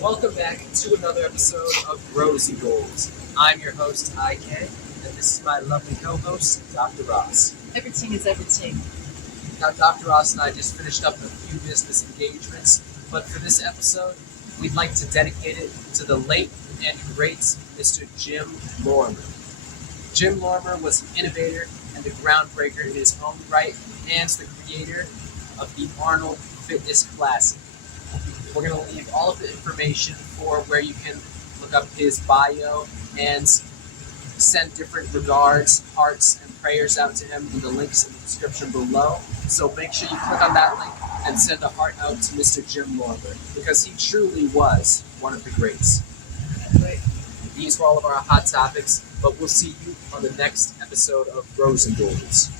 Welcome back to another episode of Rosengold. I'm your host, IK, and this is my lovely co-host, Dr. Ross. Everything is everything. Now, Dr. Ross and I just finished up a few business engagements, but for this episode, we'd like to dedicate it to the late and great Mr. Jim Lorimer. Jim Lorimer was an innovator and a groundbreaker in his own right, and the creator of the Arnold Fitness Classic. We're going to leave all of the information for where you can look up his bio and send different regards, hearts, and prayers out to him in the links in the description below. So make sure you click on that link and send a heart out to Mr. Jim Lorimer, because he truly was one of the greats. Right. These were all of our hot topics, but we'll see you on the next episode of Rosengoldus.